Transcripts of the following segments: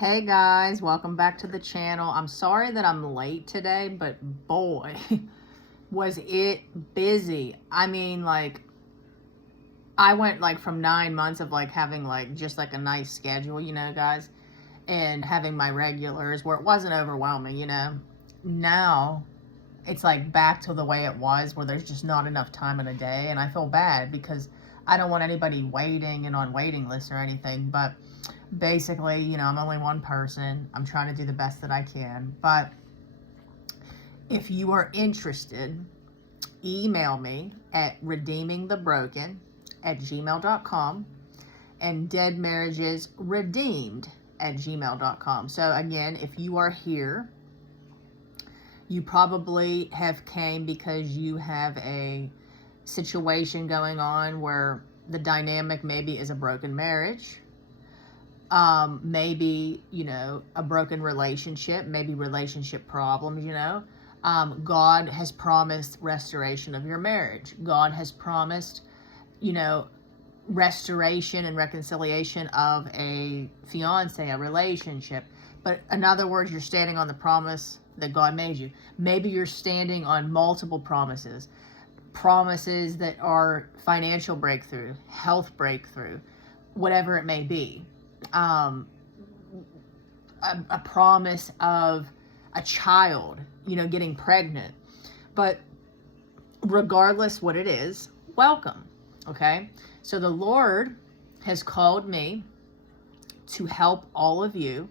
Hey guys, welcome back to the channel. I'm sorry that I'm late today, but boy, was it busy. I mean, like, I went like from 9 months of like having like just like a nice schedule, guys, and having my regulars where it wasn't overwhelming. Now it's like back to the way it was where there's just not enough time in a day, and I feel bad because I don't want anybody waiting and on waiting lists or anything, but basically, I'm only one person. I'm trying to do the best that I can. But if you are interested, email me at redeemingthebroken@gmail.com and deadmarriagesredeemed@gmail.com. So again, if you are here, you probably have came because you have a situation going on where the dynamic maybe is a broken marriage. Maybe, a broken relationship, maybe relationship problems, God has promised restoration of your marriage. God has promised, restoration and reconciliation of a fiance, a relationship. But in other words, you're standing on the promise that God made you. Maybe you're standing on multiple promises that are financial breakthrough, health breakthrough, whatever it may be. A promise of a child, getting pregnant. But regardless what it is, welcome. Okay? So the Lord has called me to help all of you.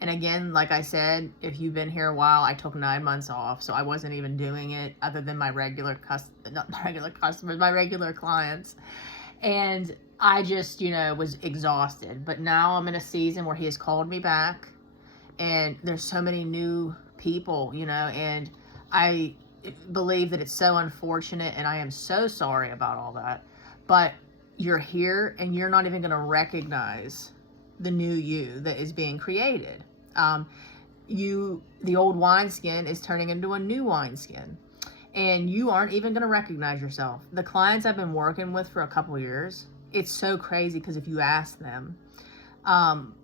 And again, like I said, if you've been here a while, I took 9 months off, so I wasn't even doing it other than my regular clients. And I just, was exhausted. But now I'm in a season where He has called me back, and there's so many new people, and I believe that it's so unfortunate, and I am so sorry about all that. But you're here, and you're not even going to recognize the new you that is being created. The old wineskin is turning into a new wineskin, and you aren't even going to recognize yourself. The clients I've been working with for a couple years, it's so crazy because if you ask them,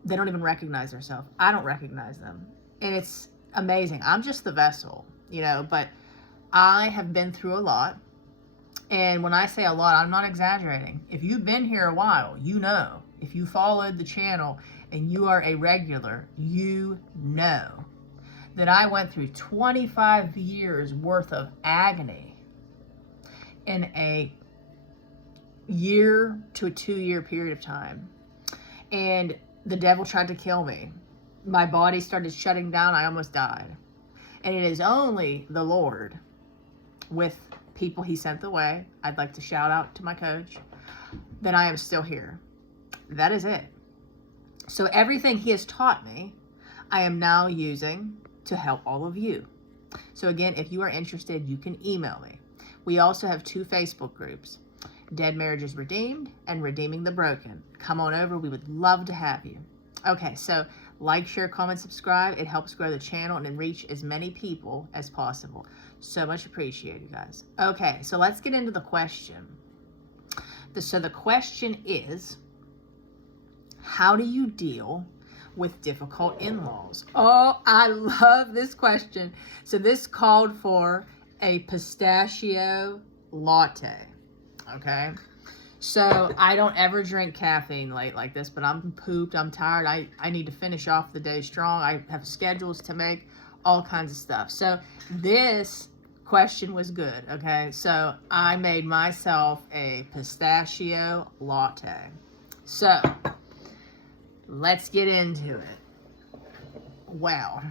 they don't even recognize themselves. I don't recognize them. And it's amazing. I'm just the vessel, but I have been through a lot. And when I say a lot, I'm not exaggerating. If you've been here a while, if you followed the channel and you are a regular, that I went through 25 years worth of agony in a year to a 2-year period of time. And the devil tried to kill me. My body started shutting down. I almost died. And it is only the Lord, with people He sent the way, I'd like to shout out to my coach, that I am still here. That is it. So everything He has taught me, I am now using to help all of you. So again, if you are interested, you can email me. We also have 2 Facebook groups, Dead Marriages Redeemed and Redeeming the Broken. Come on over. We would love to have you. Okay, so like, share, comment, subscribe. It helps grow the channel and reach as many people as possible. So much appreciated, guys. Okay, so let's get into the question. So the question is, how do you deal with difficult in-laws? Oh, I love this question. So this called for a pistachio latte. Okay, so I don't ever drink caffeine late like this, but I'm pooped, I'm tired, I need to finish off the day strong, I have schedules to make, all kinds of stuff. So this question was good, okay? So I made myself a pistachio latte. So let's get into it. Well,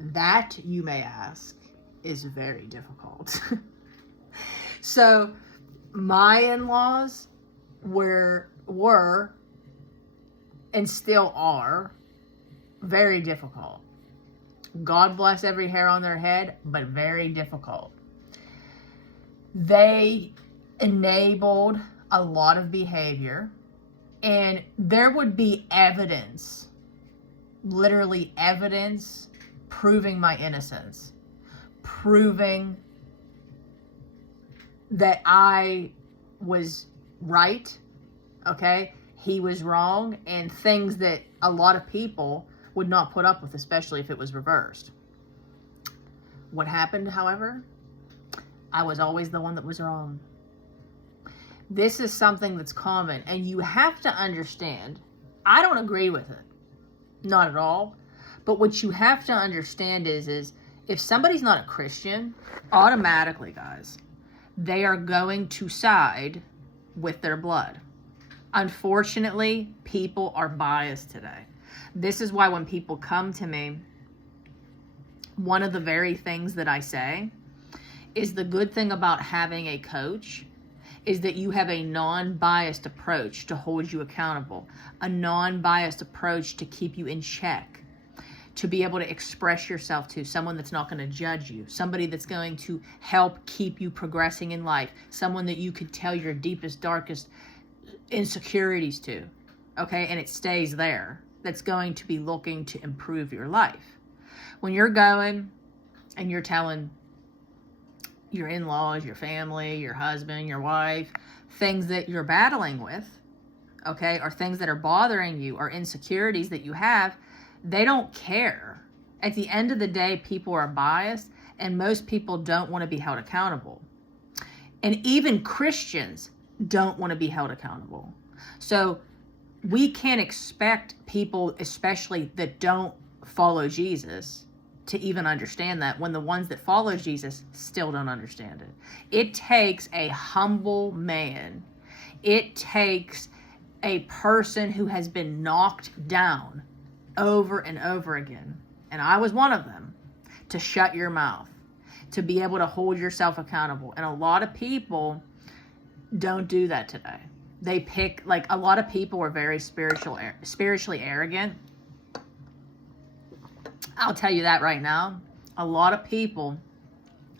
that, you may ask, is very difficult. So my in-laws were and still are very difficult. God bless every hair on their head, but very difficult. They enabled a lot of behavior, and there would be evidence, literally evidence, proving my innocence, proving that I was right, okay? He was wrong, and things that a lot of people would not put up with, especially if it was reversed. What happened, however? I was always the one that was wrong. This is something that's common, and you have to understand, I don't agree with it. Not at all. But what you have to understand is if somebody's not a Christian, automatically, guys, they are going to side with their blood. Unfortunately, people are biased today. This is why when people come to me, one of the very things that I say is the good thing about having a coach is that you have a non-biased approach to hold you accountable, a non-biased approach to keep you in check, to be able to express yourself to someone that's not going to judge you, somebody that's going to help keep you progressing in life, someone that you could tell your deepest, darkest insecurities to, okay? And it stays there. That's going to be looking to improve your life. When you're going and you're telling your in-laws, your family, your husband, your wife, things that you're battling with, okay, or things that are bothering you, or insecurities that you have, they don't care. At the end of the day, people are biased, and most people don't want to be held accountable. And even Christians don't want to be held accountable. So we can't expect people, especially that don't follow Jesus, to even understand that, when the ones that follow Jesus still don't understand it. It takes a humble man. It takes a person who has been knocked down over and over again, and I was one of them, to shut your mouth, to be able to hold yourself accountable. And a lot of people don't do that today. They pick, like, a lot of people are very spiritually arrogant. I'll tell you that right now. A lot of people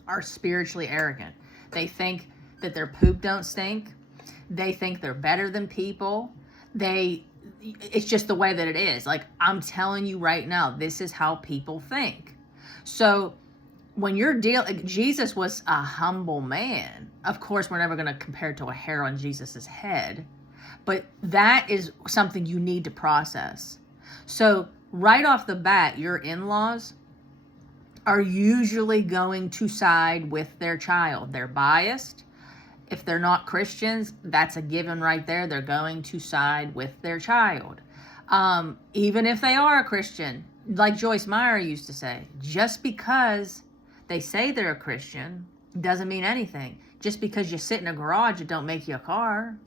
are spiritually arrogant. They think that their poop don't stink. They think they're better than people. It's just the way that it is. Like, I'm telling you right now, this is how people think. So when you're Jesus was a humble man. Of course, we're never going to compare it to a hair on Jesus's head, but that is something you need to process. So right off the bat, your in-laws are usually going to side with their child. They're biased. If they're not Christians, that's a given right there. They're going to side with their child. Even if they are a Christian, like Joyce Meyer used to say, just because they say they're a Christian doesn't mean anything. Just because you sit in a garage, it don't make you a car.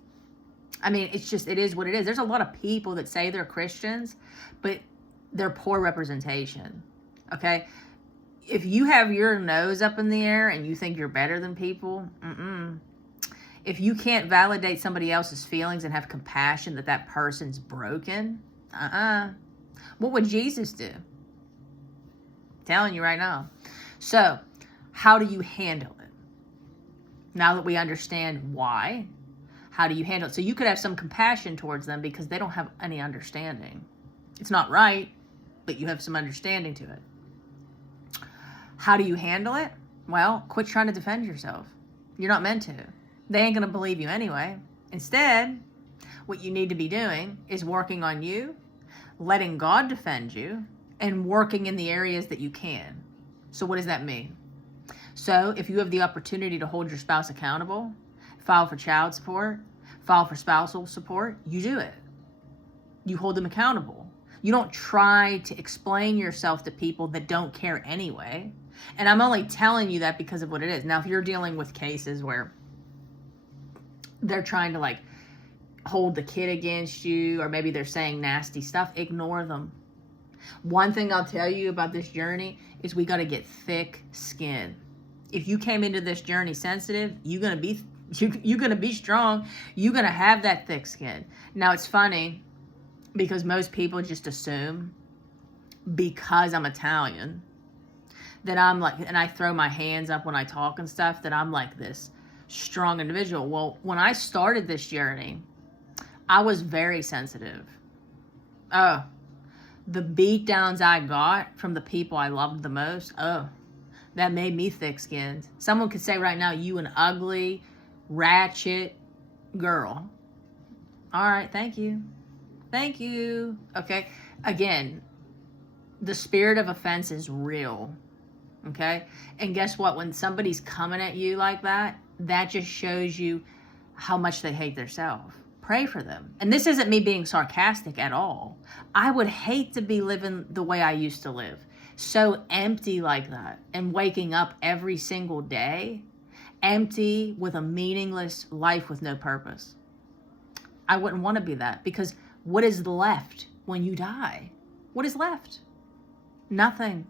I mean, it is what it is. There's a lot of people that say they're Christians, but they're poor representation, okay? If you have your nose up in the air and you think you're better than people, if you can't validate somebody else's feelings and have compassion that person's broken, what would Jesus do? I'm telling you right now. So, how do you handle it? Now that we understand why, how do you handle it? So you could have some compassion towards them because they don't have any understanding. It's not right, but you have some understanding to it. How do you handle it? Well, quit trying to defend yourself. You're not meant to. They ain't going to believe you anyway. Instead, what you need to be doing is working on you, letting God defend you, and working in the areas that you can. So what does that mean? So if you have the opportunity to hold your spouse accountable, file for child support, file for spousal support, you do it. You hold them accountable. You don't try to explain yourself to people that don't care anyway. And I'm only telling you that because of what it is. Now, if you're dealing with cases where they're trying to, like, hold the kid against you, or maybe they're saying nasty stuff, ignore them. One thing I'll tell you about this journey is we got to get thick skin. If you came into this journey sensitive, you're going to be strong. You're going to have that thick skin. Now, it's funny because most people just assume because I'm Italian that I'm like, and I throw my hands up when I talk and stuff, that I'm like this strong individual. Well, when I started this journey, I was very sensitive. Oh, the beat downs I got from the people I loved the most, that made me thick-skinned. Someone could say right now, you an ugly, ratchet girl. All right, thank you. Thank you. Okay, again, The spirit of offense is real. Okay? And guess what? When somebody's coming at you like that, that just shows you how much they hate themselves. Pray for them. And this isn't me being sarcastic at all. I would hate to be living the way I used to live. So empty like that. And waking up every single day empty with a meaningless life with no purpose. I wouldn't want to be that, because what is left when you die? What is left? Nothing.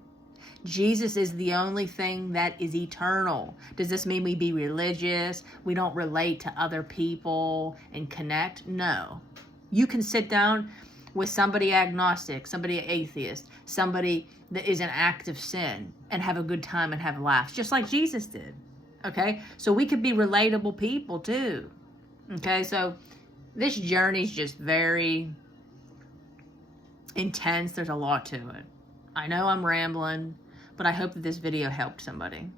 Jesus is the only thing that is eternal. Does this mean we be religious? We don't relate to other people and connect? No. You can sit down with somebody agnostic, somebody atheist, somebody that is in active sin and have a good time and have laughs, just like Jesus did. Okay? So we could be relatable people too. Okay? So this journey is just very intense. There's a lot to it. I know I'm rambling, but I hope that this video helped somebody.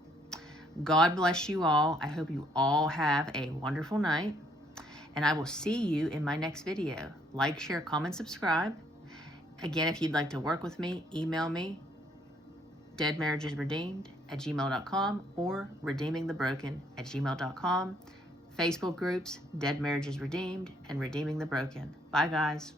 God bless you all. I hope you all have a wonderful night, and I will see you in my next video. Like, share, comment, subscribe. Again, if you'd like to work with me, email me, deadmarriagesredeemed@gmail.com or redeemingthebroken@gmail.com. Facebook groups, Dead Marriages Redeemed and Redeeming the Broken. Bye, guys.